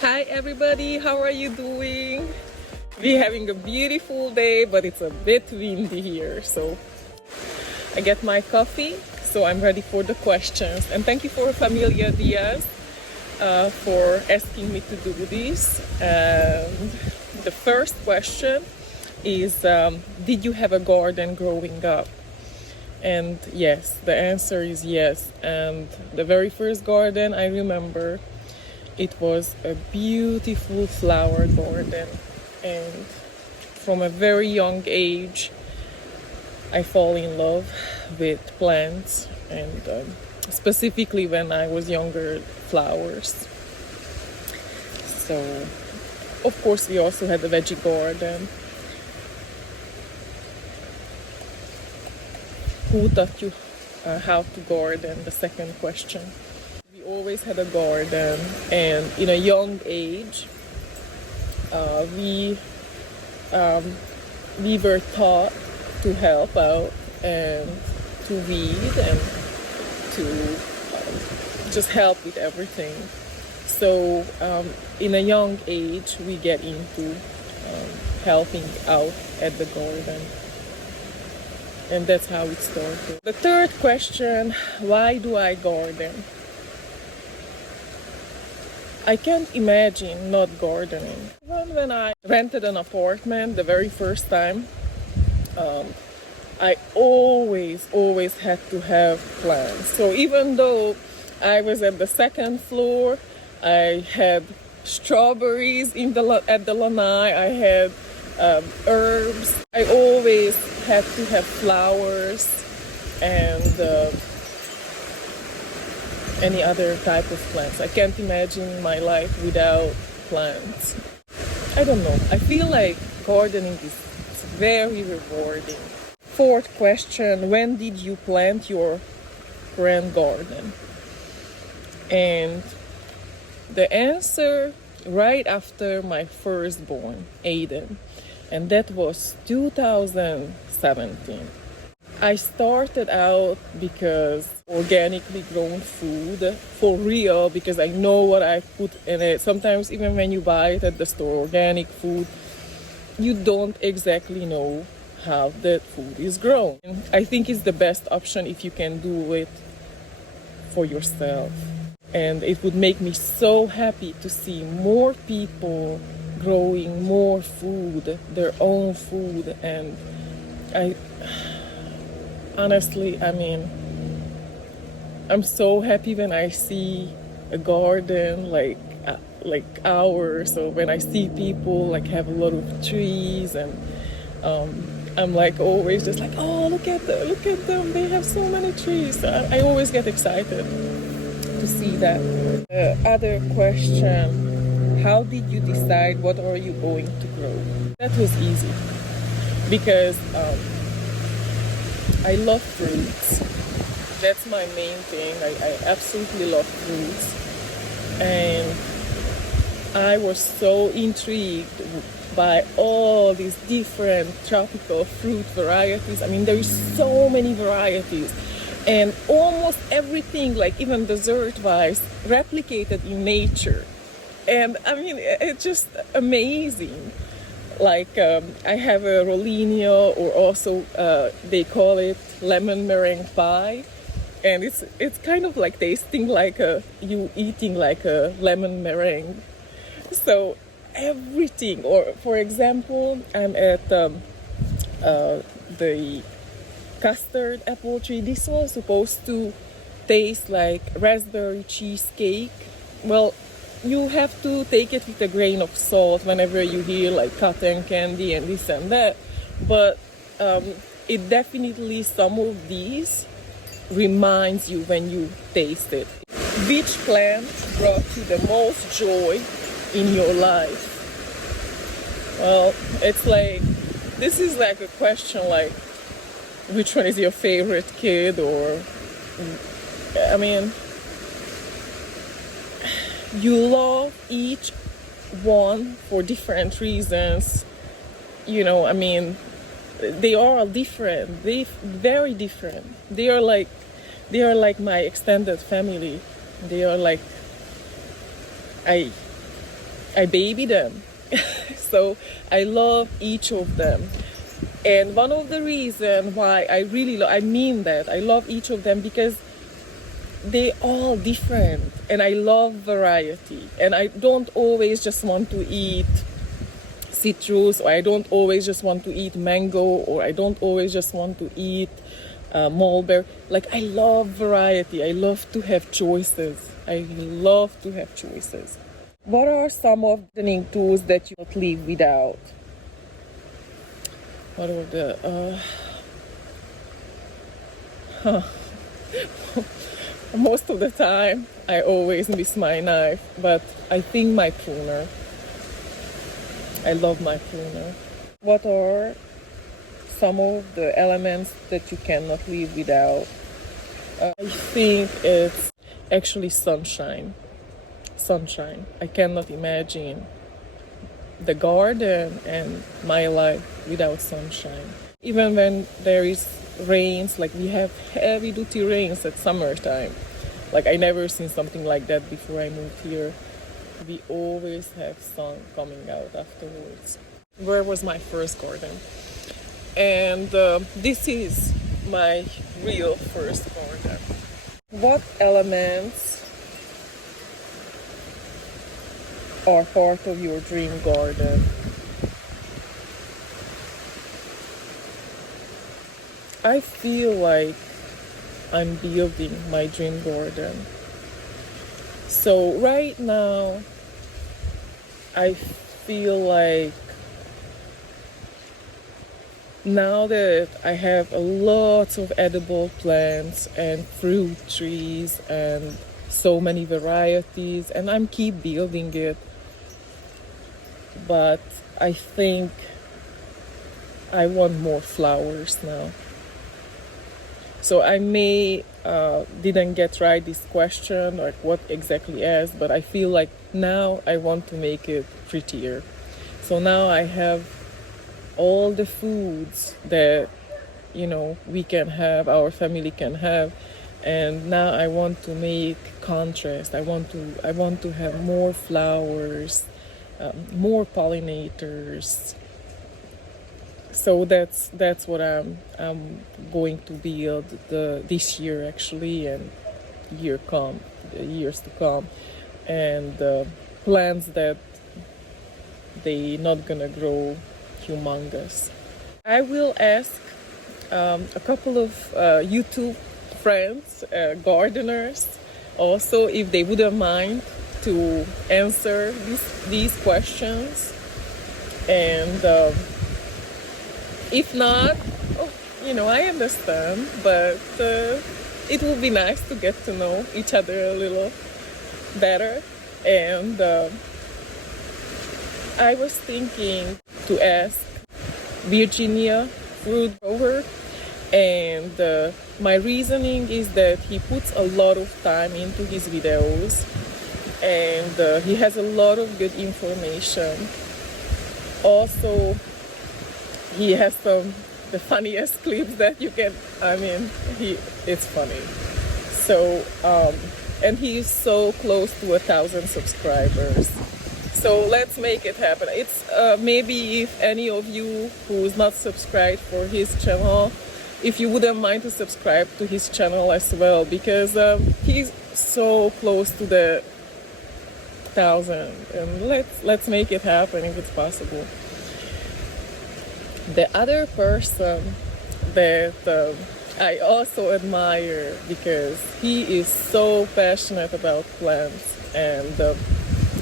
Hi everybody, how are you doing? We're having a beautiful day, but it's a bit windy here. So I get my coffee, so I'm ready for the questions. And thank you for Familia Diaz for asking me to do this. And the first question is, did you have a garden growing up? And yes, the answer is yes. And the very first garden I remember, it was a beautiful flower garden. And from a very young age, I fall in love with plants, and specifically when I was younger, flowers. So, of course, we also had a veggie garden. Who taught you how to garden? The second question. We always had a garden, and in a young age, we were taught to help out and to weed and to just help with everything. So in a young age, we get into helping out at the garden. And that's how it started. The third question, why do I garden? I can't imagine not gardening. Even when I rented an apartment the very first time, I always had to have plants. So even though I was at the second floor, I had strawberries at the lanai, I had herbs. I always had to have flowers and any other type of plants. I can't imagine my life without plants. I don't know. I feel like gardening is very rewarding. Fourth question, when did you plant your grand garden? And the answer, right after my firstborn, Aiden. And that was 2017. I started out because organically grown food, for real, because I know what I put in it. Sometimes even when you buy it at the store, organic food, you don't exactly know how that food is grown. I think it's the best option if you can do it for yourself. And it would make me so happy to see more people growing more food, their own food. And honestly, I'm so happy when I see a garden like ours, or when I see people like have a lot of trees, and I'm like always just like, oh, look at them, they have so many trees. I always get excited to see that. The other question, how did you decide what are you going to grow? That was easy because I love fruits. That's my main thing. I absolutely love fruits. And I was so intrigued by all these different tropical fruit varieties. I mean, there is so many varieties. And almost everything, like even dessert-wise, replicated in nature. And I mean, it's just amazing. Like I have a Rolinho, or also they call it lemon meringue pie, and it's kind of like tasting like you eating like a lemon meringue. So everything, or for example, I'm at the custard apple tree. This was supposed to taste like raspberry cheesecake. Well, you have to take it with a grain of salt whenever you hear like cotton candy and this and that. But it definitely, some of these reminds you when you taste it. Which plant brought you the most joy in your life? Well, it's like, this is like a question like, which one is your favorite kid? Or, I mean, you love each one for different reasons. You know, I mean, they are all different. They very different. They are like my extended family. They are like I I baby them. So I love each of them. And one of the reasons why I really I mean that I love each of them because they all different and I love variety. And I don't always just want to eat citrus, or I don't always just want to eat mango, or I don't always just want to eat mulberry. Like, I love variety. I love to have choices. I love to have choices. What are some of the gardening tools that you don't live without? What are the most of the time I always miss my knife, but I think my pruner. I love my pruner. What are some of the elements that you cannot live without? I think it's actually sunshine. Sunshine. I cannot imagine the garden and my life without sunshine. Even when there is rains, like we have heavy duty rains at summertime. Like, I never seen something like that before I moved here. We always have sun coming out afterwards. Where was my first garden? And this is my real first garden. What elements are part of your dream garden? I feel like I'm building my dream garden. So right now, I feel like now that I have a lot of edible plants and fruit trees and so many varieties, and I'm keep building it, but I think I want more flowers now. So I may didn't get right this question, like what exactly as, but I feel like now I want to make it prettier. So now I have all the foods that we can have, our family can have, and now I want to make contrast. I want to have more flowers, more pollinators. So that's what I'm going to build this year actually, and the years to come, and plants that they not gonna grow humongous. I will ask a couple of YouTube friends, gardeners, also if they wouldn't mind to answer these questions, and if not, I understand, but it would be nice to get to know each other a little better. And I was thinking to ask Virginia fruit grower, and my reasoning is that he puts a lot of time into his videos, and he has a lot of good information. Also, he has the funniest clips that you can, it's funny. So, and he is so close to 1,000 subscribers. So let's make it happen. It's maybe if any of you who's not subscribed for his channel, if you wouldn't mind to subscribe to his channel as well, because he's so close to the 1,000, and let's make it happen if it's possible. The other person that I also admire, because he is so passionate about plants, and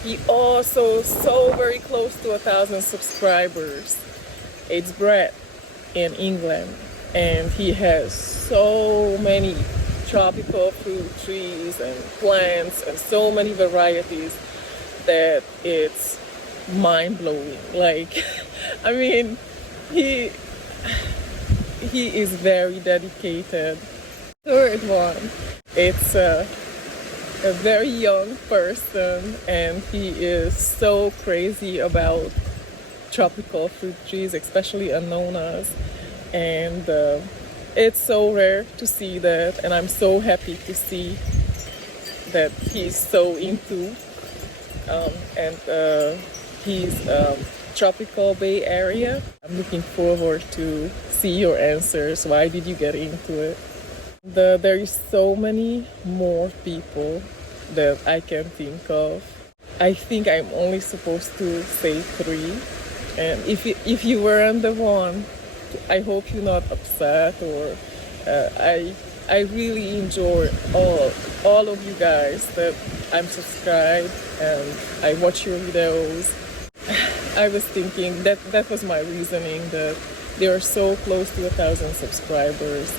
he also so very close to 1,000 subscribers. It's Brett in England, and he has so many tropical fruit trees and plants and so many varieties that it's mind-blowing. Like, he is very dedicated. Third one, it's a very young person, and he is so crazy about tropical fruit trees, especially annonas, and it's so rare to see that, and I'm so happy to see that he's so into and his tropical Bay Area. I'm looking forward to see your answers. Why did you get into it? There is so many more people that I can think of. I think I'm only supposed to say 3, and if you weren't the one, I hope you're not upset. Or I really enjoy all of you guys that I'm subscribed and I watch your videos. I was thinking that was my reasoning, that they are so close to 1,000 subscribers,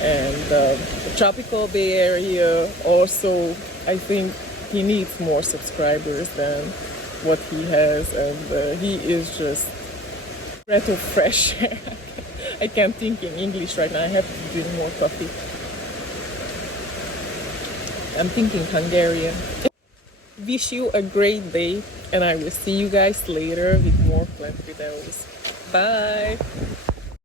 and the tropical Bay Area also, I think he needs more subscribers than what he has, and he is just breath of fresh air. I can't think in English right now. I have to drink more coffee. I'm thinking Hungarian. Wish you a great day, and I will see you guys later with more plant videos. Bye!